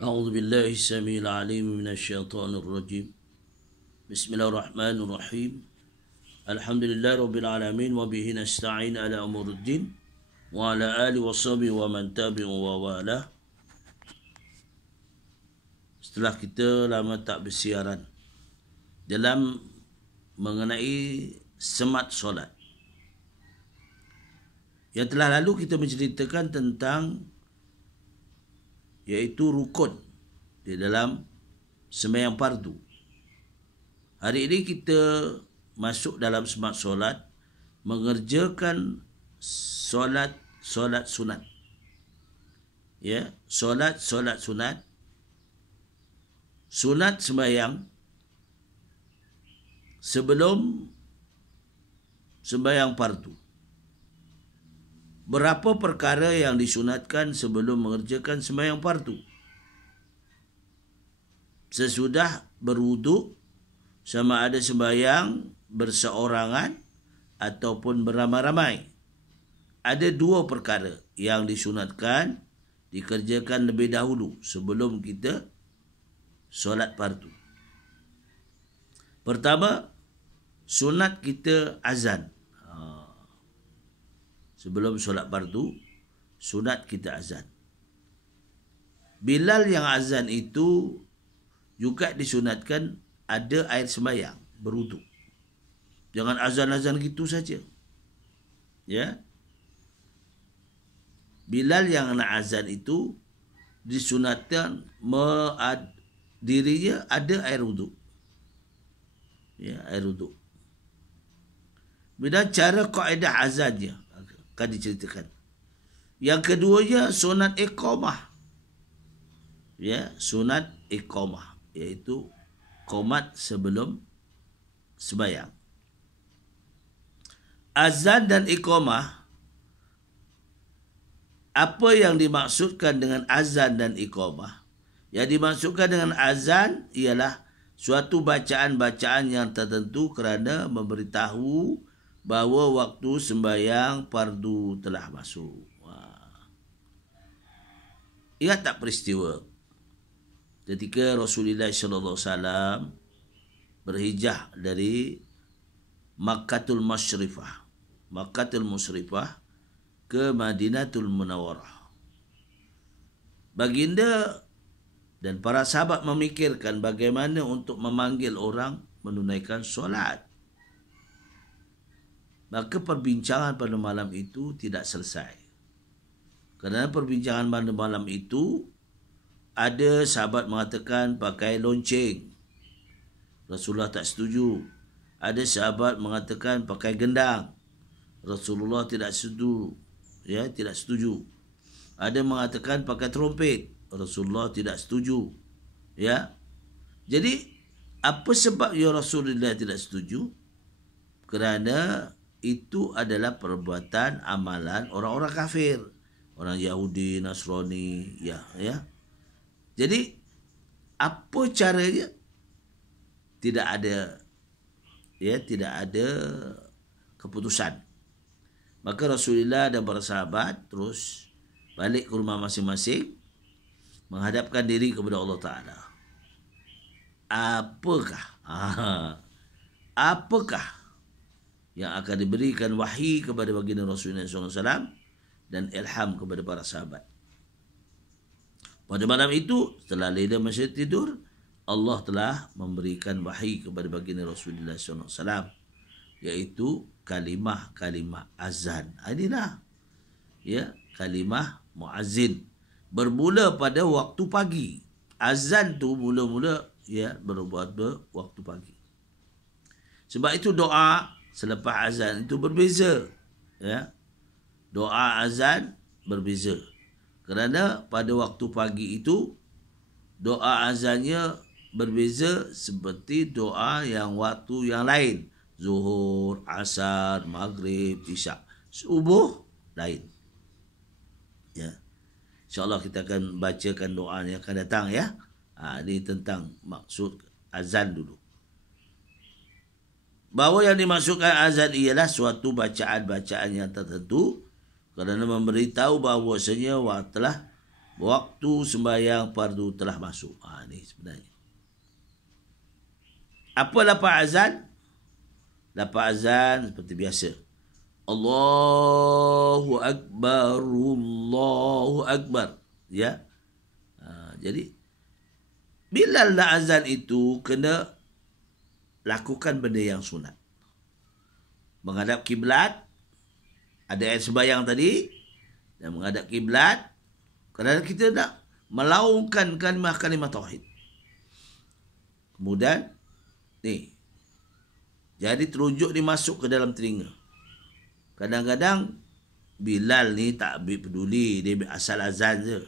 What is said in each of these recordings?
أعوذ بالله السميع العليم من الشيطان الرجيم. بسم الله الرحمن الرحيم. الحمد لله رب العالمين وبه نستعين على أمور الدين وعلى آله وصحبه ومن تبعه ووالاه. Setelah kita lama tak bersiaran dalam mengenai semat solat, yang telah lalu kita menceritakan tentang iaitu rukun di dalam sembahyang fardu. Hari ini kita masuk dalam semat solat, mengerjakan solat sunat. Ya, solat sunat. Sunat sembahyang sebelum sembahyang fardu. Berapa perkara yang disunatkan sebelum mengerjakan sembahyang fardu? Sesudah berwuduk, sama ada sembahyang berseorangan ataupun beramai-ramai. Ada dua perkara yang disunatkan dikerjakan lebih dahulu sebelum kita solat fardu. Pertama, sunat kita azan. Sebelum solat fardu, sunat kita azan. Bilal yang azan itu juga disunatkan ada air sembahyang, berwuduk. Jangan azan-azan gitu saja. Ya. Bilal yang nak azan itu disunatkan dirinya ada air wuduk. Ya, air wuduk. Bila cara kaedah azannya akan diceritakan. Yang keduanya sunat iqamah. Ya, sunat iqamah, iaitu qomat sebelum sembahyang. Azan dan iqamah, apa yang dimaksudkan dengan azan dan iqamah? Yang dimaksudkan dengan azan ialah suatu bacaan-bacaan yang tertentu kerana memberitahu bahawa waktu sembahyang fardu telah masuk. Ingat tak peristiwa ketika Rasulullah SAW berhijrah dari Makkahul Musyrifah ke Madinatul Munawwarah. Baginda dan para sahabat memikirkan bagaimana untuk memanggil orang menunaikan solat. Maka perbincangan pada malam itu tidak selesai. Kerana perbincangan pada malam itu, ada sahabat mengatakan pakai lonceng. Rasulullah tak setuju. Ada sahabat mengatakan pakai gendang. Rasulullah tidak setuju. Ya, tidak setuju. Ada mengatakan pakai trompet. Rasulullah tidak setuju. Ya. Jadi, apa sebab ya Rasulullah tidak setuju? Kerana itu adalah perbuatan amalan orang-orang kafir, orang Yahudi, Nasrani, ya. Jadi apa caranya? Tidak ada keputusan. Maka Rasulullah dan para sahabat terus balik ke rumah masing-masing, menghadapkan diri kepada Allah Ta'ala. Apakah yang akan diberikan wahyi kepada baginda Rasulullah SAW dan ilham kepada para sahabat? Pada malam itu, setelah Laila masih tidur, Allah telah memberikan wahyi kepada baginda Rasulullah SAW, iaitu kalimah-kalimah azan. Inilah, ya, kalimah muazzin. Bermula pada waktu pagi. Azan tu mula-mula berbuat waktu pagi. Sebab itu doa selepas azan itu berbeza. Ya. Doa azan berbeza. Kerana pada waktu pagi itu, doa azannya berbeza seperti doa yang waktu yang lain. Zuhur, asar, maghrib, isyak. Subuh, lain. Ya. InsyaAllah kita akan bacakan doa yang akan datang, ya. Ini tentang maksud azan dulu. Bahawa yang dimaksudkan azan ialah suatu bacaan-bacaan yang tertentu kerana memberitahu bahawasanya telah waktu sembahyang fardu telah masuk. Ini sebenarnya. Apa lafaz azan? Lafaz azan seperti biasa. Allahu Akbar, Allahu Akbar. Ya. Jadi, bila nak azan itu, kena lakukan benda yang sunat. Menghadap kiblat, ada ayat sembahyang tadi, dan menghadap kiblat, kerana kita nak melaungkan kalimah-kalimah tauhid. Kemudian, ni, jadi terujuk dimasuk ke dalam telinga. Kadang-kadang Bilal ni tak peduli, dia asal azan je.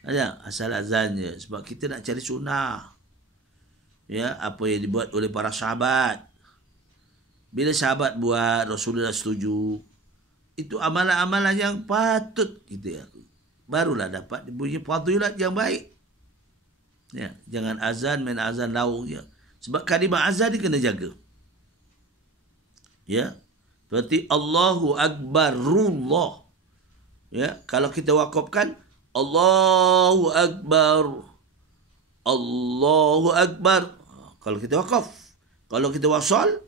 Ada asal azan je, sebab kita nak cari sunnah. Ya, apa yang dibuat oleh para sahabat. Bila sahabat buat, Rasulullah setuju. Itu amalan-amalan yang patut kita barulah dapat punya fadilat yang baik. Ya, jangan azan main azan laung je. Sebab kalimah azan ni kena jaga. Ya. Berarti Allahu Akbarullah. Ya, kalau kita wakafkan Allahu Akbar. Allahu Akbar. Kalau kita wakaf. Kalau kita wasal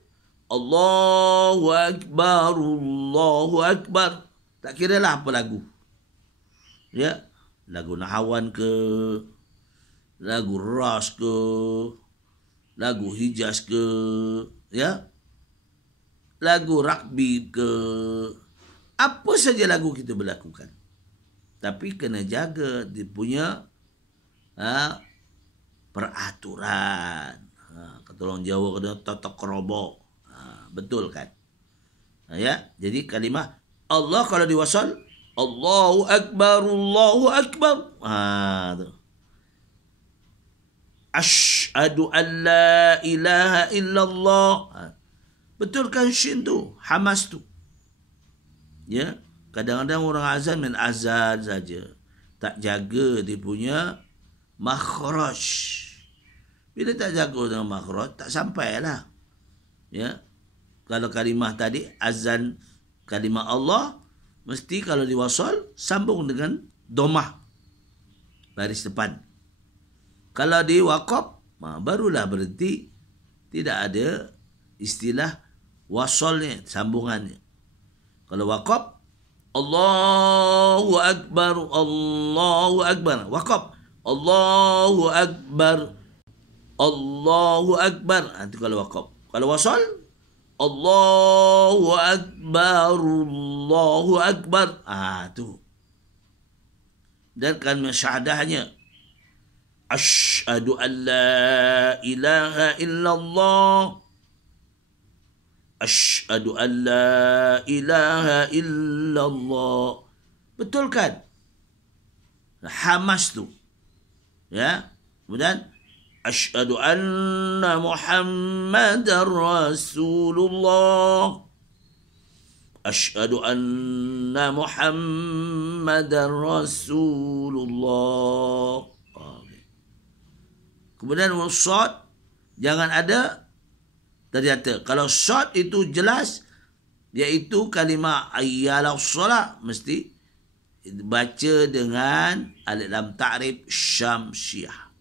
Allahu Akbar, Allahu Akbar. Tak kira lah apa lagu. Ya, lagu Nahawan ke, lagu Ras ke, lagu Hijaz ke, ya, lagu rugby ke, apa saja lagu kita berlakukan. Tapi kena jaga dia punya peraturan. Kata orang Jawa kena totok kerobok. Betul kan? Ya, jadi kalimah Allah kalau diwasal Allahu Akbar, Allahu Akbar. Tu. Asyhadu an la ilaha illallah. Betul kan syin tu? Hamas tu. Ya, kadang-kadang orang azan main azan saja. Tak jaga dia punya makhraj. Bila tak jaga dengan makhraj, tak sampailah. Ya. Kalau kalimah tadi, azan kalimah Allah, mesti kalau diwasal, sambung dengan domah. Baris depan. Kalau diwakaf, barulah berhenti. Tidak ada istilah wasalnya, sambungannya. Kalau wakaf, Allahu Akbar, Allahu Akbar. Wakaf, Allahu Akbar, Allahu Akbar. Itu kalau wakaf. Kalau wasal, Allahu Akbar, Allahu Akbar. Tu. Dan kalimah syahadahnya, Asyhadu an la ilaha illallah. Asyhadu an la ilaha illallah. Betul kan? Hamas tu. Ya. Kemudian Asyhadu anna Muhammadar Rasulullah. Asyhadu anna Muhammadar Rasulullah. Kemudian shad jangan ada ternyata. Kalau shad itu jelas, iaitu kalimah ayyalah solat, mesti baca dengan alif lam ta'rif syamsiyah.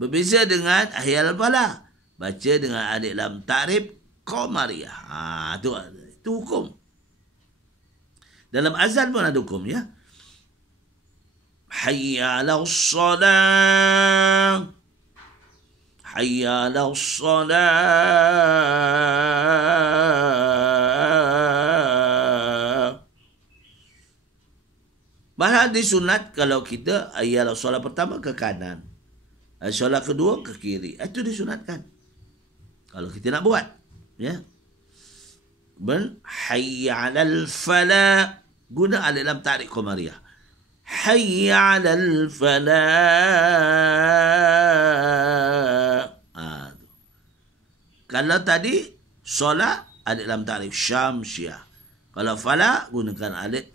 Berbeza dengan ahyal falah, baca dengan alif lam ta'rif qamariyah. Itu hukum. Dalam azan pun ada hukum, ya. Hayya 'alas salah. Hayya 'alas salah. Bahkan disunat kalau kita hayya 'alas salah pertama ke kanan, solat kedua ke kiri. Itu disunatkan. Kalau kita nak buat. Ya. Ben hayya 'alal falah. Guna alif lam ta'rif qamariyah. Hayya 'alal falah. Kalau tadi solat alif lam ta'rif syamsiyah. Kalau falah gunakan alif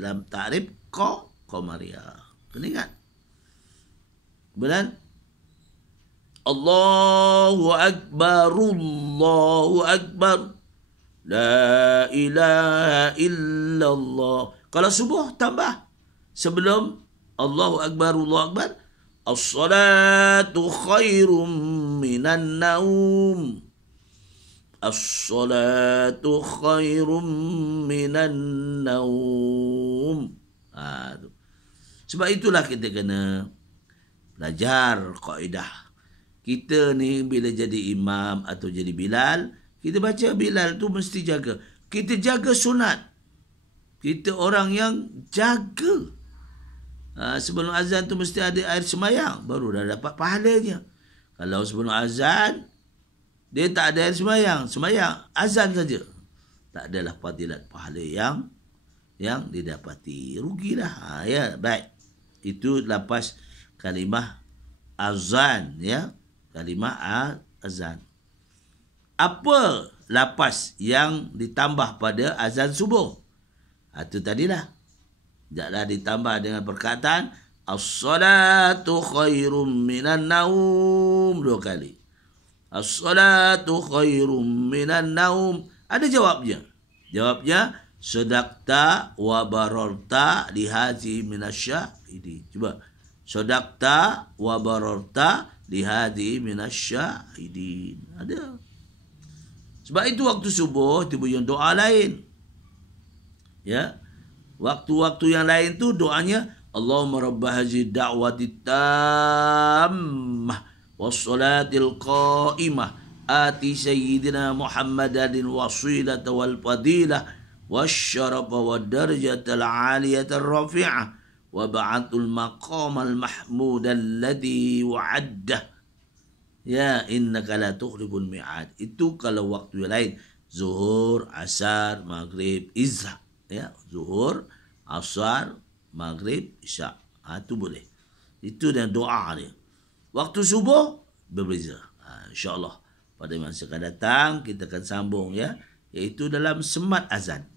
lam ta'rif qamariyah. Kena ingat. Kemudian Allahu Akbar, Allahu Akbar, la ilaha illallah. Kalau subuh tambah sebelum Allahu Akbar, Allahu Akbar. As-salatu khairum minan naum. As-salatu khairum minan naum. Tu. Sebab itulah kita kena belajar kaedah. Kita ni bila jadi imam atau jadi Bilal, kita baca Bilal tu mesti jaga. Kita jaga sunat. Kita orang yang jaga. Sebelum azan tu mesti ada air semayang. Baru dah dapat pahalanya. Kalau sebelum azan, dia tak ada air semayang. Semayang, azan saja. Tak adalah fadilat pahala yang didapati. Rugilah. Ya, baik. Itu lepas kalimah azan. Ya, kalimah azan. Apa lapas yang ditambah pada azan subuh? Itu tadilah. Janganlah ditambah dengan perkataan as-salatu khairum minan naum 2 kali. As-salatu khairum minan naum. Ada jawabnya. Jawabnya sadaqta wa bararta lihazi minasyahidi. Cuba. Sadaqta wa bararta lihazi minasyahidin. Ada. Sebab itu waktu subuh tiba yang doa lain. Ya. Waktu-waktu yang lain tu doanya Allahumma rabbah hazi da'wati tammah wassalatil qa'imah ati sayyidina Muhammadin wasilata wal fadilah wasyarafa wad darajatal aliyatar rafi'ah wa ba'atul maqamal mahmud alladhi wa'addah. Ya, innaka la tukhliful mi'ad. Itu kalau waktu yang lain. Zuhur, asar, maghrib, isya. Ya, zuhur, asar, maghrib, isya. Itu boleh. Itu dan doa dia. Waktu subuh berbeza. InsyaAllah pada masa akan datang kita akan sambung ya, iaitu dalam semat azan.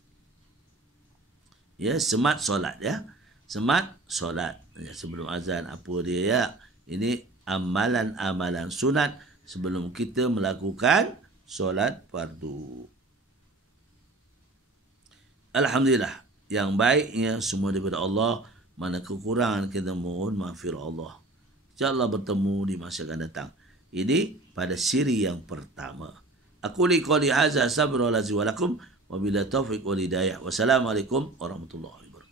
Ya, semat solat ya. Semat solat. Ya, sebelum azan apa dia ya? Ini amalan-amalan sunat sebelum kita melakukan solat fardu. Alhamdulillah, yang baiknya semua daripada Allah. Mana kekurangan kita mohon maghfirah Allah. InsyaAllah bertemu di masa akan datang. Ini pada siri yang pertama. Aku li qouli hadza sabra lazi wa lakum wa bila taufiq wal hidayah. Wassalamualaikum warahmatullahi wabarakatuh.